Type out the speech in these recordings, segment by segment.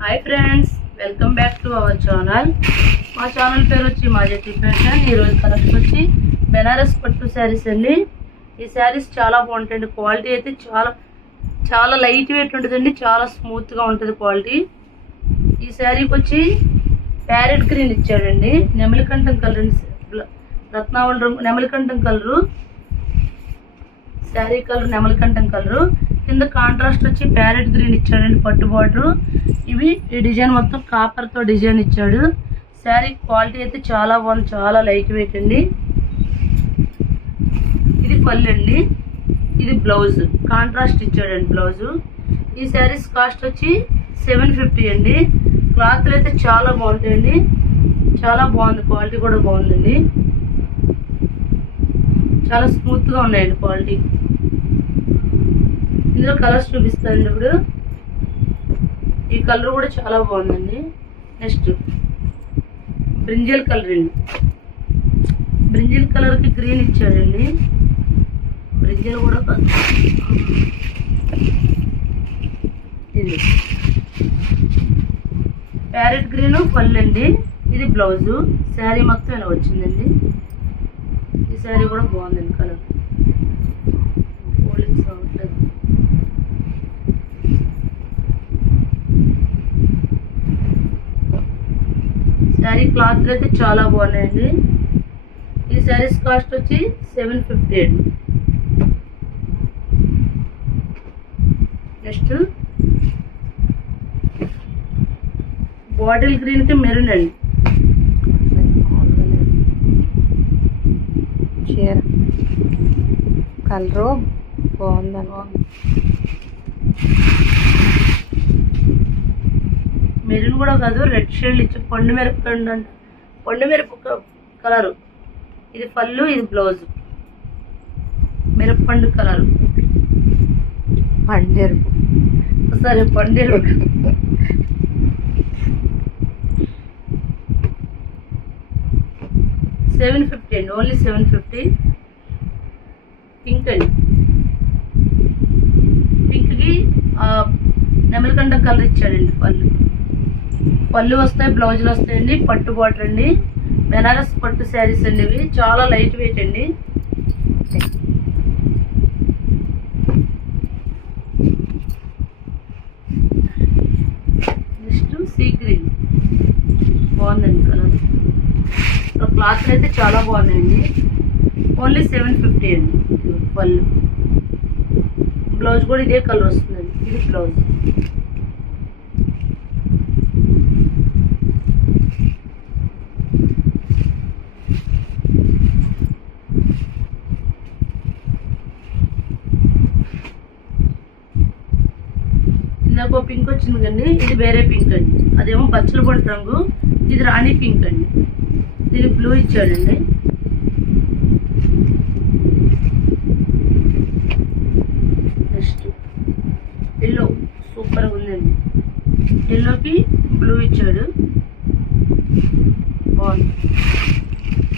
Hi friends, welcome back to our channel. మా channel పేరు వచ్చి మాజెట్టి ఫ్యాషన్. ఈరోజు కలెక్షన్ వచ్చి బెనారస్ పట్టు శారీస్ అండి. ఈ శారీస్ చాలా బాగుంటాయండి. క్వాలిటీ అయితే చాలా చాలా లైట్ వెయిట్ ఉంటుందండి. చాలా స్మూత్గా ఉంటుంది క్వాలిటీ. ఈ శారీకి వచ్చి ప్యారెట్ గ్రీన్ ఇచ్చాడండి. నెమలికంఠం కలర్, రత్నావళి రంగు నెమలికంఠం కలరు. శారీ కలర్ నెమలికంఠం కలరు. కింద కాంట్రాస్ట్ వచ్చి ప్యారెట్ గ్రీన్ ఇచ్చాడండి పట్టు బార్డర్. ఈ డిజైన్ మొత్తం కాపర్తో డిజైన్ ఇచ్చాడు. శారీ క్వాలిటీ అయితే చాలా బాగుంది, చాలా లైట్ వెయిట్ అండి. ఇది పళ్ళు అండి, ఇది బ్లౌజ్ కాంట్రాస్ట్ ఇచ్చాడండి బ్లౌజు. ఈ శారీస్ కాస్ట్ వచ్చి 750 అండి. క్లాత్లు అయితే చాలా బాగుంటాయండి, చాలా బాగుంది. క్వాలిటీ కూడా బాగుందండి, చాలా స్మూత్గా ఉన్నాయండి క్వాలిటీ. ఇందులో కలర్స్ చూపిస్తానండి ఇప్పుడు. ఈ కలర్ కూడా చాలా బాగుందండి. నెక్స్ట్ బ్రింజల్ కలర్ అండి. బ్రింజల్ కలర్కి గ్రీన్ ఇచ్చాడండి. బ్రింజల్ కూడా ఇది ప్యారెట్ గ్రీన్ పళ్ళు అండి. ఇది బ్లౌజు. శారీ మొత్తం ఇలా వచ్చిందండి. ఈ శారీ కూడా బాగుందండి. కలర్ ఫోల్డింగ్స్ అవ్వట్లేదు. శారీ క్లాత్లు అయితే చాలా బాగున్నాయండి. ఈ శారీస్ కాస్ట్ వచ్చి 750 అండి. నెక్స్ట్ బాటిల్ గ్రీన్కి మెరూన్ అండి. చీర కలరు బాగుందండి. మెరూన్ కూడా కాదు, రెడ్ షేడ్ ఇచ్చి పండు మిరపకండు అంట. పండు మిరప కలరు. ఇది పళ్ళు, ఇది బ్లౌజ్. మిరపండు కలరు. పండెరుపు. సరే పండెరుపు. $750 అండి, ఓన్లీ 750. పింక్ అండి. పింక్కి నెమలికంఠం కలర్ ఇచ్చాడండి. పళ్ళు వస్తాయి, బ్లౌజులు వస్తాయండి. పట్టు బాటర్ అండి. బెనారస్ పట్టు శారీస్ అండి. ఇవి చాలా లైట్ వెయిట్ అండి. నెక్స్ట్ సీ గ్రీన్ బాగుందండి కలర్. క్లాత్లు అయితే చాలా బాగున్నాయండి. ఓన్లీ 750 అండి. పళ్ళు, బ్లౌజ్ కూడా ఇదే కలర్ వస్తుందండి. ఇది బ్లౌజ్. ఇందాక పింక్ వచ్చింది కండి, ఇది వేరే పింక్ అండి. అదేమో బచ్చల పండు రంగు, ఇది రాణి పింక్ అండి. దీనికి బ్లూ ఇచ్చాడండి. నెక్స్ట్ ఎల్లో సూపర్గా ఉందండి. ఎల్లోకి బ్లూ ఇచ్చాడు, బాగుంది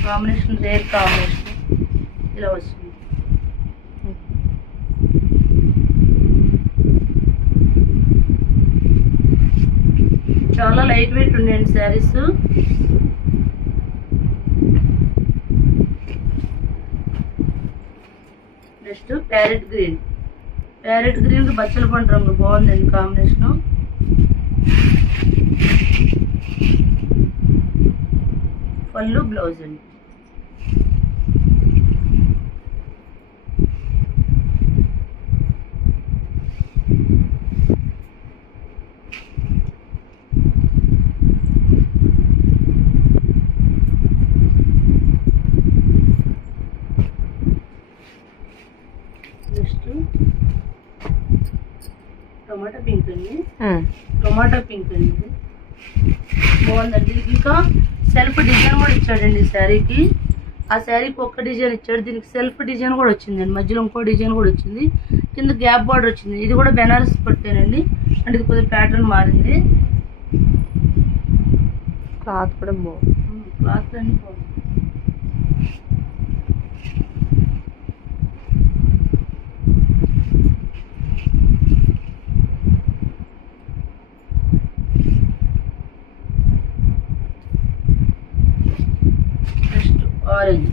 కాంబినేషన్. రేర్ కాంబినేషన్ ఇలా వస్తుంది. చాలా లైట్ వెయిట్ ఉన్నాయండి saris. Next parrot green. Parrot గ్రీన్కి బచ్చల పండు రంగు బాగుందండి కాంబినేషను. పళ్ళు, బ్లౌజ్ అండి. నెక్స్ట్ టొమాటో పింక్ అండి. టొమాటో పింక్ అండి, ఇది బాగుందండి. ఇంకా సెల్ఫ్ డిజైన్ కూడా ఇచ్చాడండి ఈ శారీకి. ఆ శారీకి ఒక్క డిజైన్ ఇచ్చాడు, దీనికి సెల్ఫ్ డిజైన్ కూడా వచ్చిందండి. మధ్యలో ఇంకో డిజైన్ కూడా వచ్చింది. కింద గ్యాప్ బార్డర్ వచ్చింది. ఇది కూడా బెనారస్ పట్టేనండి, అంటే ఇది కొద్దిగా ప్యాటర్న్ మారింది. క్లాత్ కూడా బాగుంది. క్లాత్ అన్ని బాగుంది. ఆరెంజ్.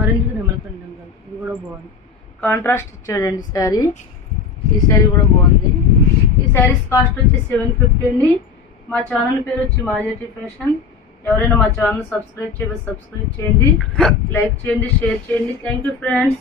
ఆరెంజ్ నెమలకంఠం కలర్, ఇది కూడా బాగుంది. కాంట్రాస్ట్ ఇచ్చాడండి శారీ. ఈ శారీ కూడా బాగుంది. ఈ శారీస్ కాస్ట్ వచ్చి 750 అండి. మా ఛానల్ పేరు వచ్చి మాజెటీ ఫ్యాషన్. ఎవరైనా మా ఛానల్ సబ్స్క్రైబ్ చేయండి, లైక్ చేయండి, షేర్ చేయండి. Thank you friends.